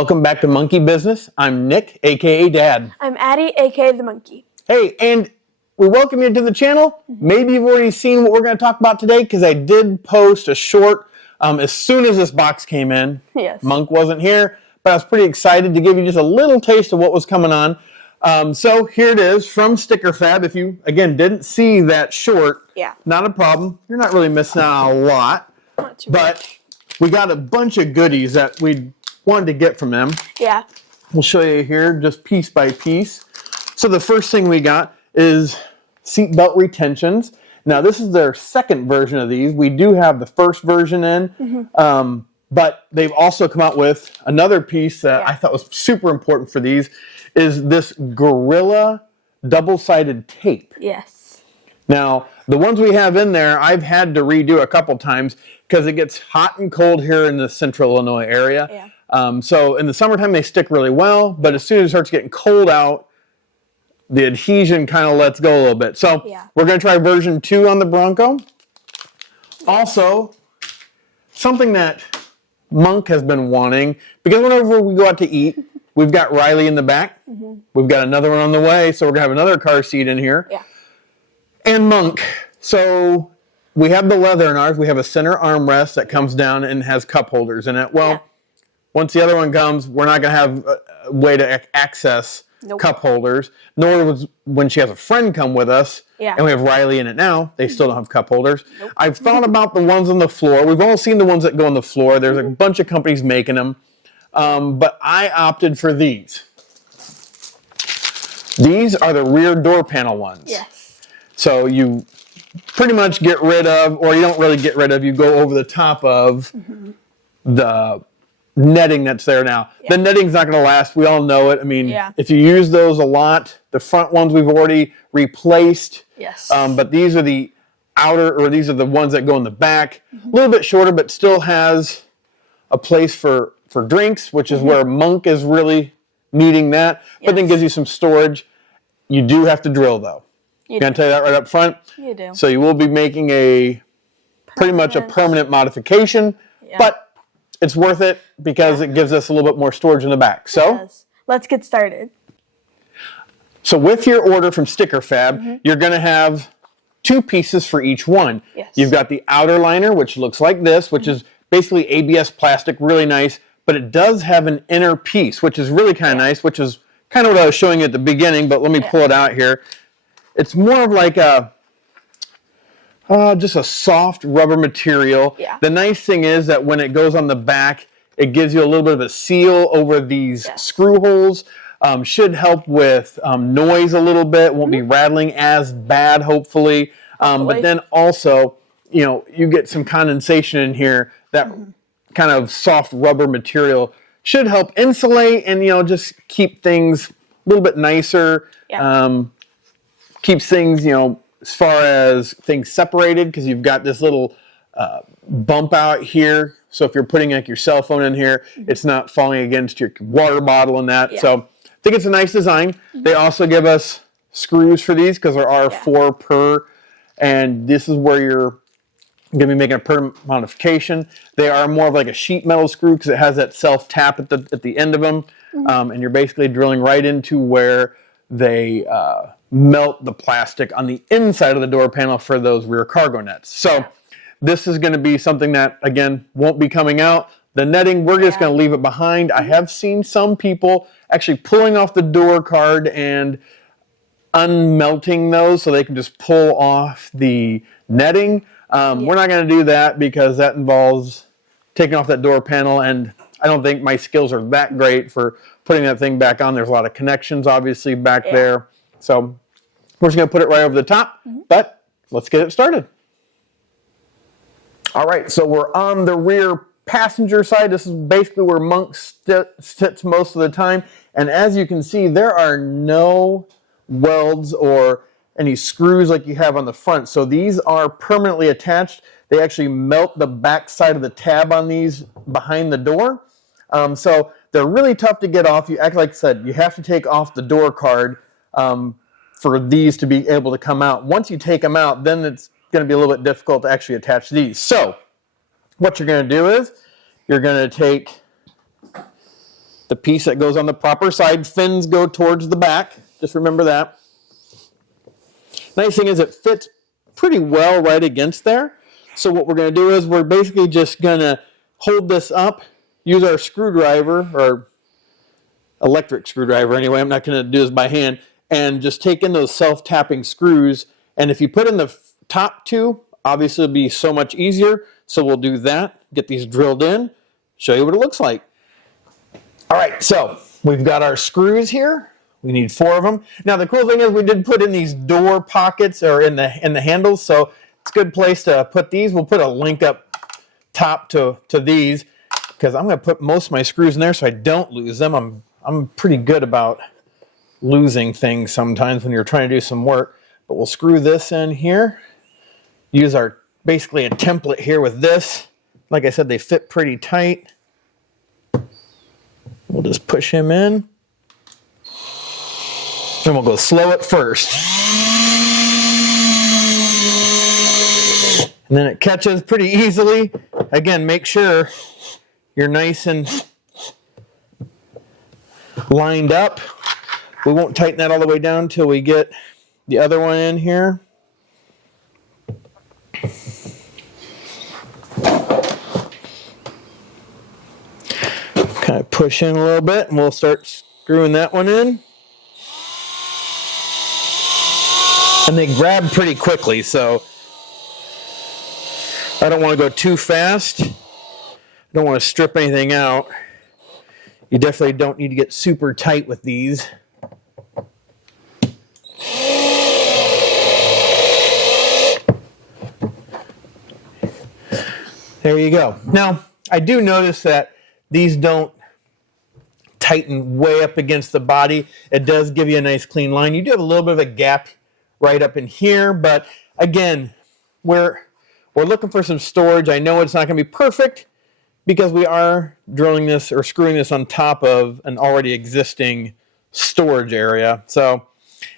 Welcome back to Monkey Business. I'm Nick, aka Dad. I'm Addie, aka the Monkey. Hey, and we welcome you to the channel. Maybe you've already seen what we're going to talk about today because I did post a short as soon as this box came in. Yes. Monk wasn't here, but I was pretty excited to give you just a little taste of what was coming on. So here it is from Sticker Fab. If you, again, didn't see that short, not a problem. You're not really missing out on a lot. Not too but much. We got a bunch of goodies that we wanted to get from them. Yeah. We'll show you here just piece by piece. So the first thing we got is seatbelt retentions. Now this is their second version of these. We do have the first version in, but they've also come out with another piece that I thought was super important for these, is this Gorilla double-sided tape. Yes. Now, the ones we have in there, I've had to redo a couple times because it gets hot and cold here in the central Illinois area. Yeah. So in the summertime, they stick really well, but as soon as it starts getting cold out, the adhesion kind of lets go a little bit. So we're going to try version 2 on the Bronco. Also, something that Monk has been wanting, because whenever we go out to eat, we've got Riley in the back. We've got another one on the way, so we're going to have another car seat in here. Yeah. And Monk. So we have the leather in ours. We have a center armrest that comes down and has cup holders in it. Well, once the other one comes, we're not going to have a way to access cup holders, nor was when she has a friend come with us, and we have Riley in it now, they still don't have cup holders. I've thought about the ones on the floor. We've all seen the ones that go on the floor. There's a bunch of companies making them, but I opted for these. These are the rear door panel ones. Yes. So you pretty much get rid of, or you don't really get rid of, you go over the top of the netting that's there now. The netting's not going to last. We all know it. I mean, if you use those a lot, the front ones we've already replaced. Yes. But these are the outer, or these are the ones that go in the back. A little bit shorter, but still has a place for drinks, which is where Monk is really needing that. But then gives you some storage. You do have to drill, though. I'm going to tell you that right up front. You do. So you will be making pretty much a permanent modification, but it's worth it because it gives us a little bit more storage in the back. So let's get started. So with your order from Sticker Fab, you're going to have 2 pieces for each one. Yes. You've got the outer liner, which looks like this, which is basically ABS plastic, really nice, but it does have an inner piece, which is really kind of nice, which is kind of what I was showing you at the beginning, but let me pull it out here. It's more of like just a soft rubber material. The nice thing is that when it goes on the back, it gives you a little bit of a seal over these screw holes. Should help with noise a little bit. Won't be rattling as bad, hopefully. But then also, you get some condensation in here. That kind of soft rubber material should help insulate and, just keep things a little bit nicer. Keeps things, as far as things separated, because you've got this little bump out here. So if you're putting like your cell phone in here, it's not falling against your water bottle and that. So I think it's a nice design. They also give us screws for these because there are 4 per, and this is where you're going to be making a permanent modification. They are more of like a sheet metal screw because it has that self tap at the end of them, and you're basically drilling right into where they melt the plastic on the inside of the door panel for those rear cargo nets. So this is going to be something that, again, won't be coming out. The netting, we're just going to leave it behind. I have seen some people actually pulling off the door card and unmelting those so they can just pull off the netting. We're not going to do that because that involves taking off that door panel, and I don't think my skills are that great for putting that thing back on. There's a lot of connections, obviously, back there. So we're just going to put it right over the top, but let's get it started. All right, so we're on the rear passenger side. This is basically where Monk sits most of the time. And as you can see, there are no welds or any screws like you have on the front. So these are permanently attached. They actually melt the back side of the tab on these behind the door. So they're really tough to get off. Like I said, you have to take off the door card for these to be able to come out. Once you take them out, then it's going to be a little bit difficult to actually attach these. So what you're going to do is you're going to take the piece that goes on the proper side. Fins go towards the back. Just remember that. Nice thing is it fits pretty well right against there. So what we're going to do is we're basically just going to hold this up, use our screwdriver, or electric screwdriver anyway, I'm not going to do this by hand, and just take in those self-tapping screws. And if you put in the top two, obviously it'll be so much easier. So we'll do that, get these drilled in, show you what it looks like. All right, so we've got our screws here. We need 4 of them. Now the cool thing is we did put in these door pockets or in the handles, so it's a good place to put these. We'll put a link up top to these because I'm going to put most of my screws in there so I don't lose them. I'm pretty good about losing things sometimes when you're trying to do some work. But we'll screw this in here. Use our basically a template here with this. Like I said, they fit pretty tight. We'll just push him in. And we'll go slow at first. And then it catches pretty easily. Again, make sure you're nice and lined up. We won't tighten that all the way down until we get the other one in here. Kind of push in a little bit and we'll start screwing that one in. And they grab pretty quickly, so I don't want to go too fast. I don't want to strip anything out. You definitely don't need to get super tight with these. There you go. Now, I do notice that these don't tighten way up against the body. It does give you a nice clean line. You do have a little bit of a gap right up in here, but again, we're looking for some storage. I know it's not going to be perfect because we are drilling this or screwing this on top of an already existing storage area. So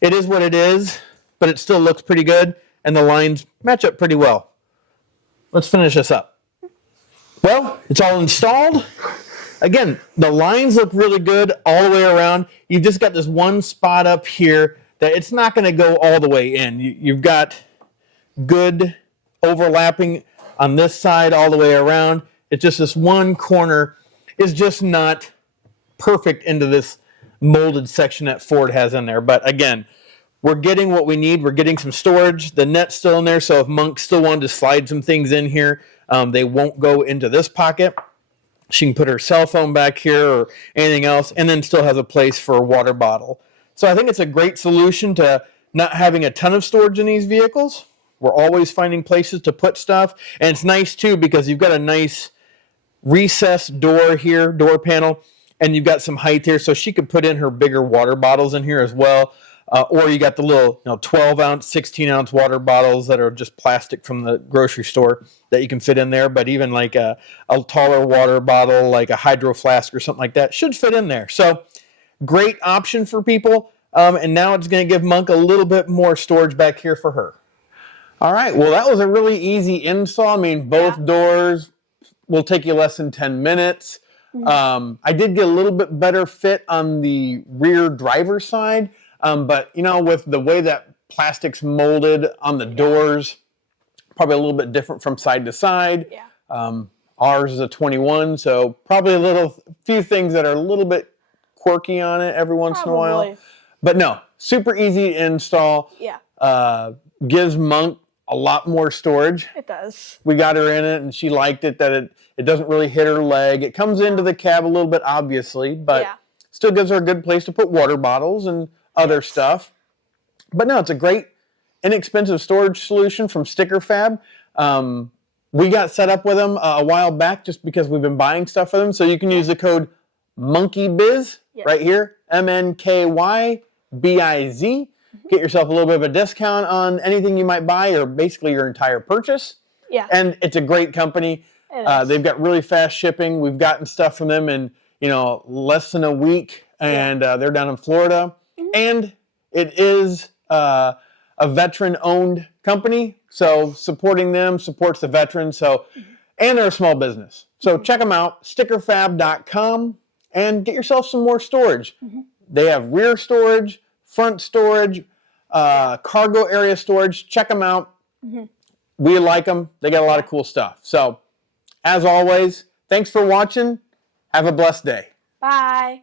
it is what it is, but it still looks pretty good and the lines match up pretty well. Let's finish this up. Well, it's all installed. Again, the lines look really good all the way around. You've just got this one spot up here that it's not going to go all the way in. You've got good overlapping on this side all the way around. It's just this one corner is just not perfect into this molded section that Ford has in there. But again, we're getting what we need. We're getting some storage. The net's still in there, so if Monk still wanted to slide some things in here, they won't go into this pocket. She can put her cell phone back here or anything else, and then still has a place for a water bottle. So I think it's a great solution to not having a ton of storage in these vehicles. We're always finding places to put stuff. And it's nice, too, because you've got a nice recessed door here, door panel, and you've got some height here. So she could put in her bigger water bottles in here as well. Or you got the little 12-ounce, 16-ounce water bottles that are just plastic from the grocery store that you can fit in there. But even like a taller water bottle, like a hydro flask or something like that, should fit in there. So great option for people. And now it's going to give Monk a little bit more storage back here for her. All right. Well, that was a really easy install. I mean, both doors will take you less than 10 minutes. I did get a little bit better fit on the rear driver's side. But, with the way that plastic's molded on the doors, probably a little bit different from side to side. Yeah. Ours is a 21, so probably a few things that are a little bit quirky on it every once in a while. But no, super easy to install. Yeah. Gives Monk a lot more storage. It does. We got her in it, and she liked it, that it doesn't really hit her leg. It comes into the cab a little bit, obviously, but still gives her a good place to put water bottles and other stuff. But no, it's a great, inexpensive storage solution from Sticker Fab. We got set up with them a while back just because we've been buying stuff for them. So you can use the code MONKEYBIZ right here, MNKYBIZ. Get yourself a little bit of a discount on anything you might buy or basically your entire purchase. Yeah. And it's a great company. They've got really fast shipping. We've gotten stuff from them in, less than a week, and they're down in Florida. And it is a veteran-owned company, so supporting them supports the veterans. So, and they're a small business. So check them out, stickerfab.com. and get yourself some more storage. They have rear storage, front storage, cargo area storage. Check them out. We like them. They got a lot of cool stuff. So, as always, thanks for watching. Have a blessed day. Bye.